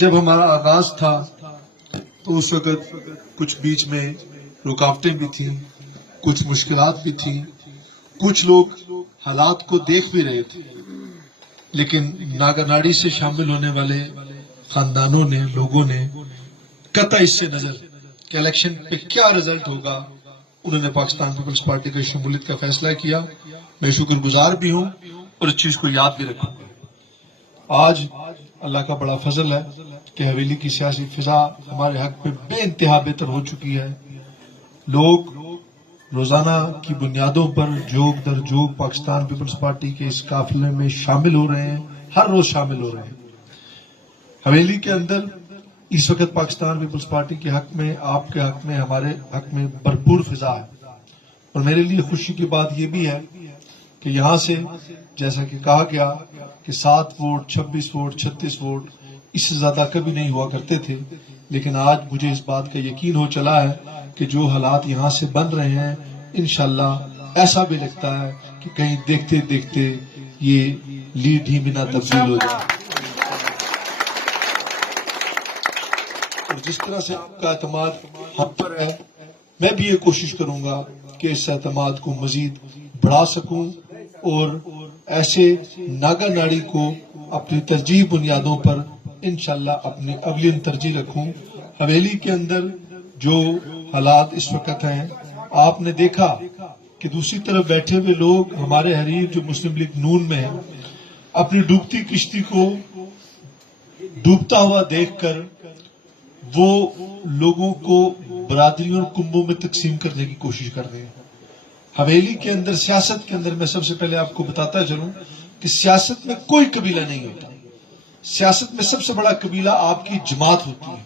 جب ہمارا آغاز تھا تو اس وقت کچھ بیچ میں رکاوٹیں بھی تھیں، کچھ مشکلات بھی تھیں، کچھ لوگ حالات کو دیکھ بھی رہے تھے، لیکن ناگا ناڑی سے شامل ہونے والے خاندانوں نے، لوگوں نے قطع اس سے نظر کہ الیکشن پہ کیا رزلٹ ہوگا، انہوں نے پاکستان پیپلز پارٹی کی شمولیت کا فیصلہ کیا۔ میں شکر گزار بھی ہوں اور اس چیز کو یاد بھی رکھوں گا۔ آج اللہ کا بڑا فضل ہے کہ حویلی کی سیاسی فضا ہمارے حق میں بے انتہا بہتر ہو چکی ہے۔ لوگ روزانہ کی بنیادوں پر جوگ در جوگ پاکستان پیپلز پارٹی کے اس قافلے میں شامل ہو رہے ہیں، ہر روز شامل ہو رہے ہیں۔ حویلی کے اندر اس وقت پاکستان پیپلز پارٹی کے حق میں، آپ کے حق میں، ہمارے حق میں بھرپور فضا ہے، اور میرے لیے خوشی کی بات یہ بھی ہے کہ یہاں سے جیسا کہ کہا گیا کہ 7 ووٹ، 26 ووٹ، 36 ووٹ اس سے زیادہ کبھی نہیں ہوا کرتے تھے، لیکن آج مجھے اس بات کا یقین ہو چلا ہے کہ جو حالات یہاں سے بن رہے ہیں انشاءاللہ ایسا بھی لگتا ہے کہ کہیں دیکھتے دیکھتے یہ لیڈ ہی بنا تبدیل ہو جائے۔ اور جس طرح سے آپ کا اعتماد ہم پر ہے، میں بھی یہ کوشش کروں گا کہ اس اعتماد کو مزید بڑھا سکوں اور ایسے ناگا ناڑی کو اپنی ترجیح بنیادوں پر انشاءاللہ اپنی اولین ترجیح رکھوں۔ حویلی کے اندر جو حالات اس وقت ہیں، آپ نے دیکھا کہ دوسری طرف بیٹھے ہوئے لوگ، ہمارے حریف جو مسلم لیگ نون میں ہیں، اپنی ڈوبتی کشتی کو ڈوبتا ہوا دیکھ کر وہ لوگوں کو برادریوں اور کنبوں میں تقسیم کرنے کی کوشش کر رہے ہیں۔ حویلی کے اندر، سیاست کے اندر، میں سب سے پہلے آپ کو بتاتا چلوں کہ سیاست میں کوئی قبیلہ نہیں ہوتا۔ سیاست میں سب سے بڑا قبیلہ آپ کی جماعت ہوتی ہے،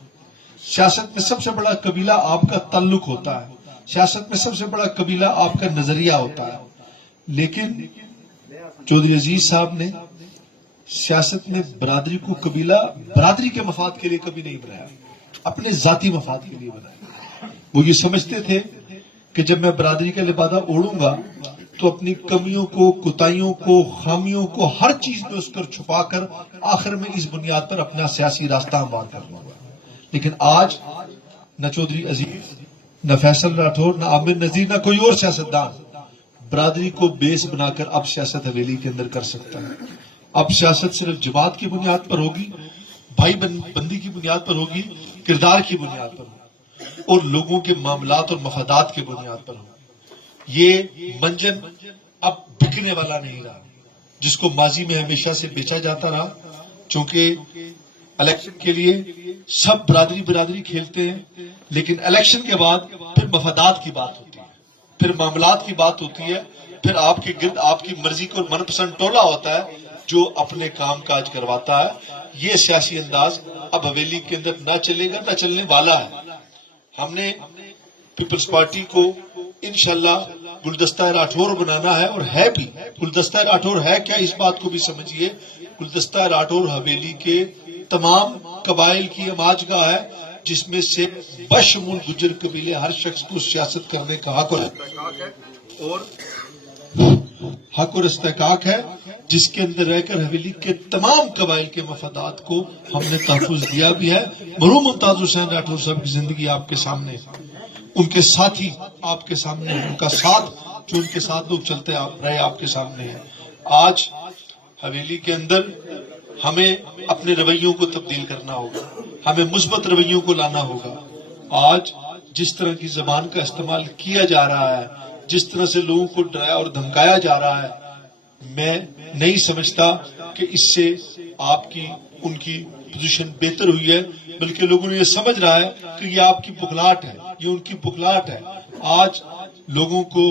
سیاست میں سب سے بڑا قبیلہ آپ کا تعلق ہوتا ہے، سیاست میں سب سے بڑا قبیلہ آپ کا نظریہ ہوتا ہے۔ لیکن چودھری عزیز صاحب نے سیاست میں برادری کو قبیلہ برادری کے مفاد کے لیے کبھی نہیں بنایا، اپنے ذاتی مفاد کے لیے بنایا۔ وہ یہ سمجھتے تھے کہ جب میں برادری کا لبادہ اوڑھوں گا تو اپنی کمیوں کو، کوتاہیوں کو، خامیوں کو ہر چیز میں اس پر چھپا کر آخر میں اس بنیاد پر اپنا سیاسی راستہ ہموار کر لوں گا۔ لیکن آج نہ چودھری عزیز، نہ فیصل راٹھور، نہ عامر نذیر، نہ کوئی اور سیاستدان برادری کو بیس بنا کر اب سیاست حویلی کے اندر کر سکتا ہے۔ اب سیاست صرف جماعت کی بنیاد پر ہوگی، بھائی بندی کی بنیاد پر ہوگی، کردار کی بنیاد پر ہوگی اور لوگوں کے معاملات اور مفادات کی بنیاد پر ہوگی۔ یہ منجن اب بکنے والا نہیں رہا، جس کو ماضی میں ہمیشہ سے بیچا جاتا رہا، چونکہ الیکشن کے لیے سب برادری برادری کھیلتے ہیں، لیکن الیکشن کے بعد پھر مفادات کی بات ہوتی ہے، پھر معاملات کی بات ہوتی ہے، پھر آپ کے گرد آپ کی مرضی کو من پسند ٹولہ ہوتا ہے جو اپنے کام کاج کرواتا ہے۔ یہ سیاسی انداز اب حویلی کے اندر نہ چلے گا، نہ چلنے والا ہے۔ ہم نے پیپلز پارٹی کو انشاءاللہ گلدستہ راٹھور بنانا ہے، اور ہے بھی۔ گلدستہ راٹھور ہے کیا، اس بات کو بھی سمجھیے۔ گلدستہ راٹھور حویلی کے تمام قبائل کی اماج گاہ ہے، جس میں سے بشمول گجر قبیلے ہر شخص کو سیاست کرنے کا حق اور استحقاق ہے، جس کے اندر رہ کر حویلی کے تمام قبائل کے مفادات کو ہم نے تحفظ دیا بھی ہے۔ مرحوم ممتاز حسین راٹھور صاحب کی زندگی آپ کے سامنے، ان کے ساتھی آپ کے سامنے، ان کا ساتھ جو ان کے ساتھ لوگ چلتے رہے آپ کے سامنے ہے۔ آج حویلی کے اندر ہمیں اپنے رویوں کو تبدیل کرنا ہوگا، ہمیں مثبت رویوں کو لانا ہوگا۔ آج جس طرح کی زبان کا استعمال کیا جا رہا ہے، جس طرح سے لوگوں کو ڈرایا اور دھمکایا جا رہا ہے، میں نہیں سمجھتا کہ اس سے آپ کی ان کی پوزیشن بہتر ہوئی ہے، بلکہ لوگوں نے یہ سمجھ رہا ہے کہ یہ آپ کی بخلاہٹ ہے، یہ ان کی بخلاہٹ ہے۔ آج لوگوں کو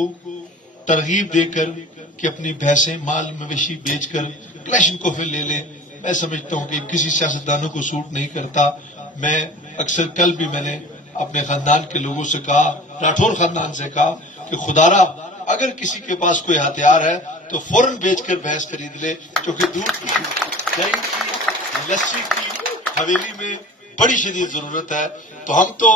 ترغیب دے کر کہ اپنی بھینسیں مال مویشی بیچ کر کلیشن کو پھر لے لیں، میں سمجھتا ہوں کہ کسی سیاستدانوں کو سوٹ نہیں کرتا۔ میں اکثر کل بھی میں نے اپنے خاندان کے لوگوں سے کہا، راٹھور خاندان سے کہا کہ خدارا اگر کسی کے پاس کوئی ہتھیار ہے تو فوراً بیچ کر بھینس خرید لے، کیونکہ دودھ کی، دہی کی، لسی کی حویلی میں بڑی شدید ضرورت ہے۔ تو ہم تو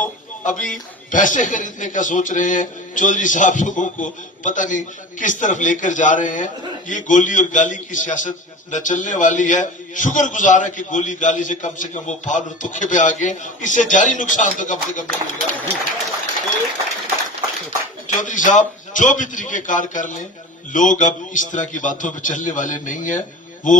ابھی بھینسیں خریدنے کا سوچ رہے ہیں، چودھری صاحب لوگوں کو پتہ نہیں کس طرف لے کر جا رہے ہیں۔ یہ گولی اور گالی کی سیاست نہ چلنے والی ہے. شکر گزار ہے کہ گولی گالی سے کم وہ پھال اور تکے پہ آ گئے. اس سے جاری نقصان تو کم سے کم نہیں ہوگا. چودھری صاحب جو بھی طریقے کار کر لیں، لوگ اب اس طرح کی باتوں پہ چلنے والے نہیں ہیں. وہ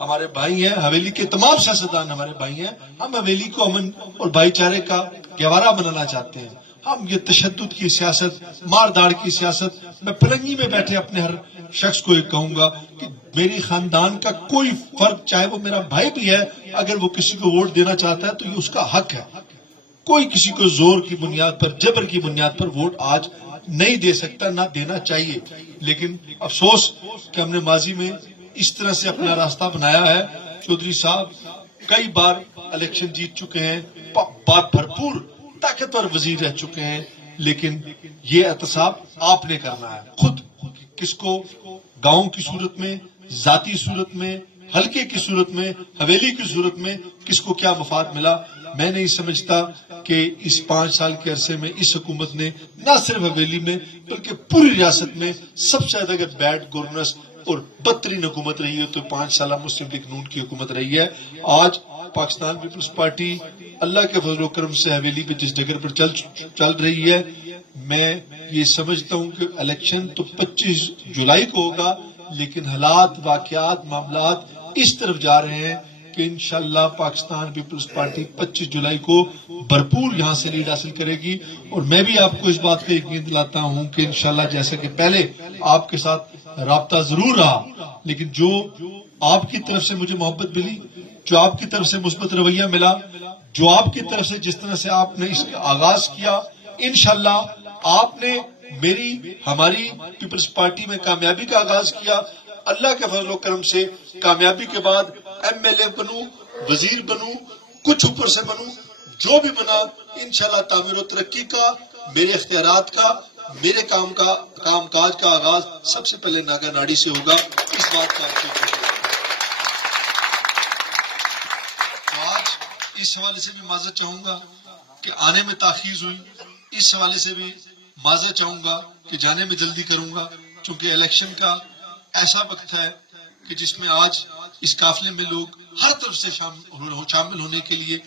ہمارے بھائی ہیں، حویلی کے تمام سیاستدان ہمارے بھائی ہیں. ہم حویلی کو امن اور بھائی چارے کا گہوارہ بنانا چاہتے ہیں. ہم یہ تشدد کی سیاست، مار داڑ کی سیاست، میں پلنگی میں بیٹھے اپنے ہر شخص کو ایک کہوں گا کہ میری خاندان کا کوئی فرق، چاہے وہ میرا بھائی بھی ہے، اگر وہ کسی کو ووٹ دینا چاہتا ہے تو یہ اس کا حق ہے. کوئی کسی کو زور کی بنیاد پر، جبر کی بنیاد پر ووٹ آج نہیں دے سکتا، نہ دینا چاہیے. لیکن افسوس کہ ہم نے ماضی میں اس طرح سے اپنا راستہ بنایا ہے. چودھری صاحب کئی بار الیکشن جیت چکے ہیں، بھرپور طاقتور وزیر رہ چکے ہیں، لیکن یہ احتساب آپ نے کرنا ہے خود. کس کو گاؤں کی صورت میں، ذاتی صورت میں، حلقے کی صورت میں، حویلی کی صورت میں کس کو کیا مفاد ملا. میں نہیں سمجھتا کہ اس 5 سال کے عرصے میں اس حکومت نے نہ صرف حویلی میں بلکہ پوری ریاست میں سب سے زیادہ اگر بیڈ گورننس اور بدترین حکومت رہی ہے تو 5 سالہ مسلم لیگ نون کی حکومت رہی ہے. آج پاکستان پیپلز پارٹی اللہ کے فضل و کرم سے حویلی پہ جس جگہ پر چل رہی ہے، میں یہ سمجھتا ہوں کہ الیکشن تو 25 جولائی کو ہوگا، لیکن حالات، واقعات، معاملات اس طرف جا رہے ہیں کہ انشاءاللہ پاکستان پیپلز پارٹی 25 جولائی کو بھرپور یہاں سے لیڈ حاصل کرے گی. اور میں بھی آپ کو اس بات کا یقین دلاتا ہوں کہ انشاءاللہ جیسا کہ پہلے آپ کے ساتھ رابطہ ضرور رہا، لیکن جو آپ کی طرف سے مجھے محبت ملی، جو آپ کی طرف سے مثبت رویہ ملا، جو آپ کی طرف سے جس طرح سے آپ نے اس کا آغاز کیا، انشاءاللہ آپ نے ہماری پیپلز پارٹی میں کامیابی کا آغاز کیا. اللہ کے فضل و کرم سے کامیابی کے بعد MLA بنوں، وزیر بنوں، کچھ اوپر سے بنوں، جو بھی بنا، انشاءاللہ تعمیر و ترقی کا، میرے اختیارات کا، میرے کام کاج کا آغاز سب سے پہلے ناگا ناڑی سے ہوگا. اس بات کا آپ سے آج اس حوالے سے بھی معذرت چاہوں گا کہ آنے میں تاخیر ہوئی. اس حوالے سے بھی معذرت چاہوں گا کہ جانے میں جلدی کروں گا، چونکہ الیکشن کا ایسا وقت ہے کہ جس میں آج اس قافلے میں لوگ ہر طرف سے شامل ہونے کے لیے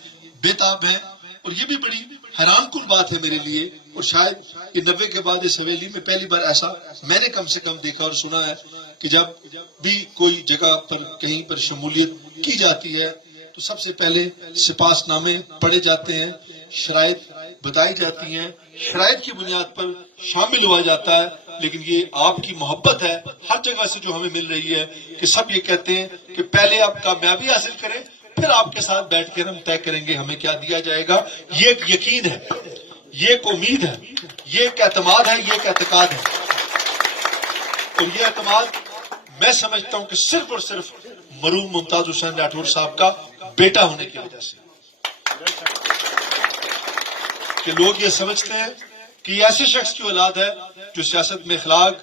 بےتاب ہیں. اور یہ بھی بڑی حیران کن بات ہے میرے لیے، اور شاید یہ 90 کے بعد اس حویلی میں پہلی بار ایسا میں نے کم سے کم دیکھا اور سنا ہے کہ جب بھی کوئی جگہ پر کہیں پر شمولیت کی جاتی ہے تو سب سے پہلے سپاس نامے پڑھے جاتے ہیں، شرائط بتائی جاتی ہیں، شرائط کی بنیاد پر شامل ہوا جاتا ہے. لیکن یہ آپ کی محبت ہے ہر جگہ سے جو ہمیں مل رہی ہے کہ سب یہ کہتے ہیں کہ پہلے آپ کامیابی حاصل کریں، پھر آپ کے ساتھ بیٹھ کر ہم طے کریں گے ہمیں کیا دیا جائے گا. یہ ایک یقین ہے، یہ ایک امید ہے، یہ ایک اعتماد ہے، یہ ایک اعتقاد ہے. اور یہ اعتماد میں سمجھتا ہوں کہ صرف اور صرف مرحوم ممتاز حسین راٹھور صاحب کا بیٹا ہونے کی وجہ سے، کہ لوگ یہ سمجھتے ہیں کہ یہ ایسے شخص کی اولاد ہے جو سیاست میں اخلاق،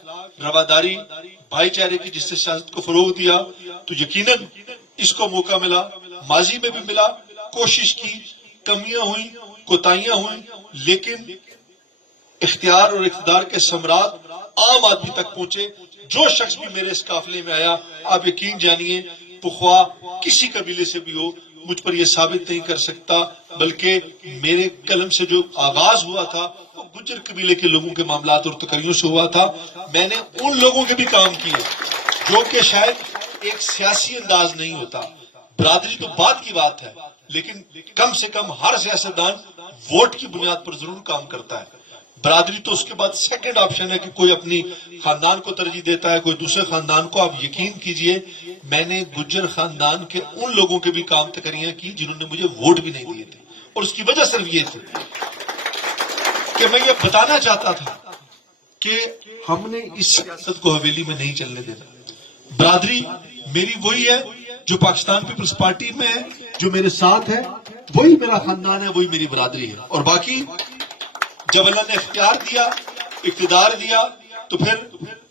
رواداری، بھائی چارے کی جس سے سیاست کو فروغ دیا. تو یقیناً اس کو موقع ملا، ماضی میں بھی ملا، کوشش کی، کمیاں ہوئیں، کوتاہیاں ہوئیں، لیکن اختیار اور اقتدار کے ثمرات عام آدمی تک پہنچے. جو شخص بھی میرے اس قافلے میں آیا، آپ یقین جانیے پخوا کسی قبیلے سے بھی ہو، مجھ پر یہ ثابت نہیں کر سکتا، بلکہ میرے قلم سے جو آغاز ہوا تھا وہ گجر قبیلے کے لوگوں کے معاملات اور تقریروں سے ہوا تھا. میں نے ان لوگوں کے بھی کام کیے جو کہ شاید ایک سیاسی انداز نہیں ہوتا، برادری تو بات کی بات ہے، لیکن کم سے کم ہر سیاستدان ووٹ کی بنیاد پر ضرور کام کرتا ہے. برادری تو اس کے بعد سیکنڈ آپشن ہے کہ کوئی اپنی خاندان کو ترجیح دیتا ہے، کوئی دوسرے خاندان کو. آپ یقین کیجئے میں نے گجر خاندان کے ان لوگوں کے بھی کام تقریریاں کی جنہوں نے مجھے ووٹ بھی نہیں دیے تھے، اور اس کی وجہ صرف یہ تھی کہ میں یہ بتانا چاہتا تھا کہ ہم نے اس سیاست کو حویلی میں نہیں چلنے دینا. برادری میری وہی ہے جو پاکستان پیپلز پارٹی میں ہے، جو میرے ساتھ ہے، وہی میرا خاندان ہے، وہی میری برادری ہے. اور باقی جب اللہ نے اختیار دیا، اقتدار دیا، تو پھر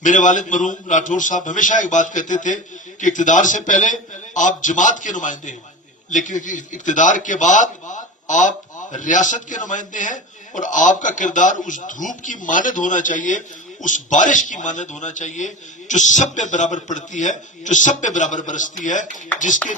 میرے والد مرحوم راٹھور صاحب ہمیشہ ایک بات کہتے تھے کہ اقتدار سے پہلے آپ جماعت کے نمائندے ہیں، لیکن اقتدار کے بعد آپ ریاست کے نمائندے ہیں، اور آپ کا کردار اس دھوپ کی مانند ہونا چاہیے، اس بارش کی مانند ہونا چاہیے جو سب پہ برابر پڑتی ہے، جو سب پہ برابر برستی ہے، جس کے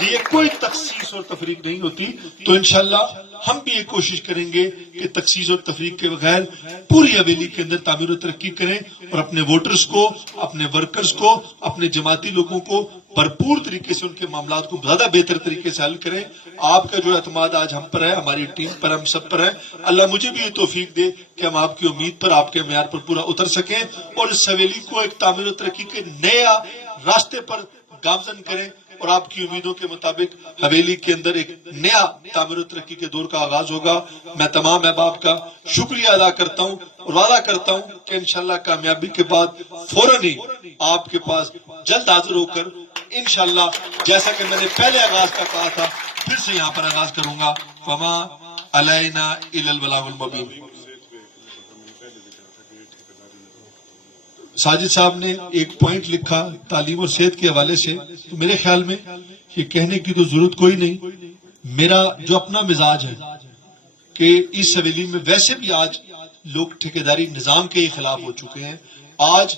لیے کوئی تخصیص اور تفریق نہیں ہوتی. تو انشاءاللہ ہم بھی یہ کوشش کریں گے کہ تخصیص اور تفریق کے بغیر پوری حویلی کے اندر تعمیر و ترقی کریں اور اپنے ووٹرز کو، اپنے ورکرز کو، اپنے جماعتی لوگوں کو بھرپور طریقے سے ان کے معاملات کو زیادہ بہتر طریقے سے حل کریں. آپ کا جو اعتماد آج ہم پر ہے، ہماری ٹیم پر، ہم سب پر ہے، اللہ مجھے بھی یہ توفیق دے کہ ہم آپ کی امید پر، آپ کے معیار پر پورا اتر سکیں اور اس حویلی کو ایک تعمیر و ترقی کے نئے راستے پر گامزن کریں اور آپ کی امیدوں کے مطابق حویلی کے اندر ایک نیا تعمیر و ترقی کے دور کا آغاز ہوگا. میں تمام احباب کا شکریہ ادا کرتا ہوں اور وعدہ کرتا ہوں کہ انشاءاللہ کامیابی کے بعد فوراً ہی آپ کے پاس جلد حاضر ہو کر انشاءاللہ جیسا کہ میں نے پہلے آغاز کا کہا تھا پھر سے یہاں پر آغاز کروں گا. فما علینا الا البلاغ المبین. ساجد صاحب نے ایک پوائنٹ لکھا تعلیم اور صحت کے حوالے سے، تو میرے خیال میں یہ کہنے کی تو ضرورت کوئی نہیں. میرا جو اپنا مزاج ہے کہ اس حویلی میں ویسے بھی آج لوگ ٹھیکیداری نظام کے خلاف ہو چکے ہیں. آج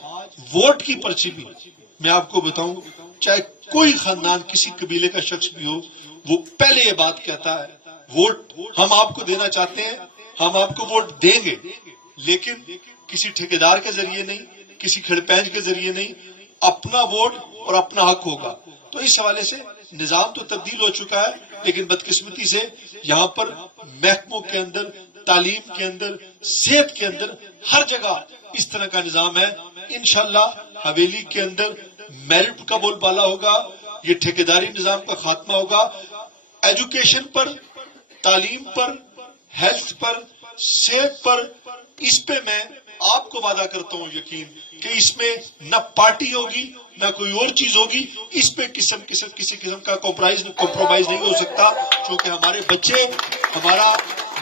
ووٹ کی پرچی بھی میں آپ کو بتاؤں، چاہے کوئی خاندان کسی قبیلے کا شخص بھی ہو، وہ پہلے یہ بات کہتا ہے ووٹ ہم آپ کو دینا چاہتے ہیں، ہم آپ کو ووٹ دیں گے، لیکن کسی ٹھیکیدار کے ذریعے نہیں، کسی کھڑ پینچ کے ذریعے نہیں، اپنا ووٹ اور اپنا حق ہوگا. تو اس حوالے سے نظام تو تبدیل ہو چکا ہے، لیکن بدقسمتی سے یہاں پر محکموں کے اندر، تعلیم کے اندر، صحت کے اندر ہر جگہ اس طرح کا نظام ہے. انشاءاللہ حویلی کے اندر میرٹ کا بول بالا ہوگا، یہ ٹھیکیداری نظام کا خاتمہ ہوگا. ایجوکیشن پر، تعلیم پر، ہیلتھ پر، صحت پر، اس پہ میں آپ کو وعدہ کرتا ہوں یقین کہ اس میں نہ پارٹی ہوگی نہ کوئی اور چیز ہوگی. اس پہ کسی قسم کا کمپرومائز نہیں ہو سکتا، کیونکہ ہمارے بچے ہمارا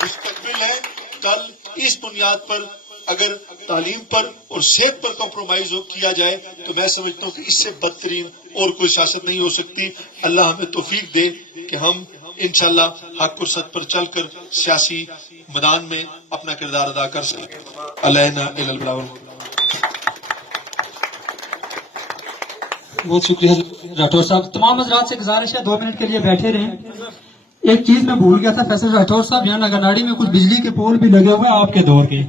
مستقبل ہے. کل اس بنیاد پر اگر تعلیم پر اور صحت پر کمپرومائز کیا جائے تو میں سمجھتا ہوں کہ اس سے بدترین اور کوئی سیاست نہیں ہو سکتی. اللہ ہمیں توفیق دے کہ ہم انشاءاللہ حق اور سچ پر چل کر سیاسی میدان میں اپنا کردار ادا کر سکیں. علینا الی البلاغ. بہت شکریہ راٹھور صاحب. تمام حضرات سے گزارش ہے 2 منٹ کے لیے بیٹھے رہیں. ایک چیز میں بھول گیا تھا فیصل راٹھور صاحب، یہاں نگرناڑی میں کچھ بجلی کے پول بھی لگے ہوئے آپ کے دور کے،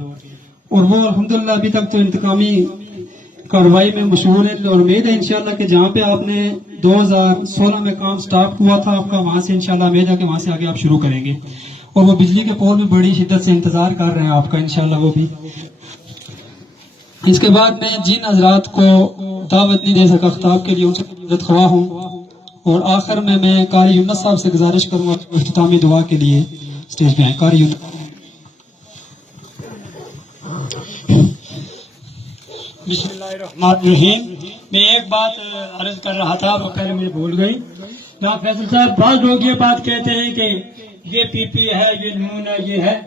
اور وہ الحمدللہ ابھی تک تو انتقامی کارروائی میں مشغول ہے، اور امید ہے انشاءاللہ کہ جہاں پہ آپ نے 2016 میں کام سٹارٹ ہوا تھا آپ کا، وہاں سے انشاءاللہ امید ہے کہ وہاں سے آگے آپ شروع کریں گے، اور وہ بجلی کے پول بھی بڑی شدت سے انتظار کر رہے ہیں آپ کا انشاءاللہ وہ بھی. اس کے بعد میں جن حضرات کو دعوت نہیں دے سکا خطاب کے لیے ان سے عزت خواہ ہوں، اور آخر میں قاری یونس صاحب سے گزارش کروں گا اختتامی دعا کے لیے اسٹیج پہ آئیں. قاری یونس. بسم اللہ الرحمن الرحیم. میں ایک بات عرض کر رہا تھا، وہ پہلے مجھے بھول گئی. جناب فیصل صاحب، بعض لوگ یہ بات کہتے ہیں کہ یہ پی پی ہے، یہ نون ہے، یہ ہے.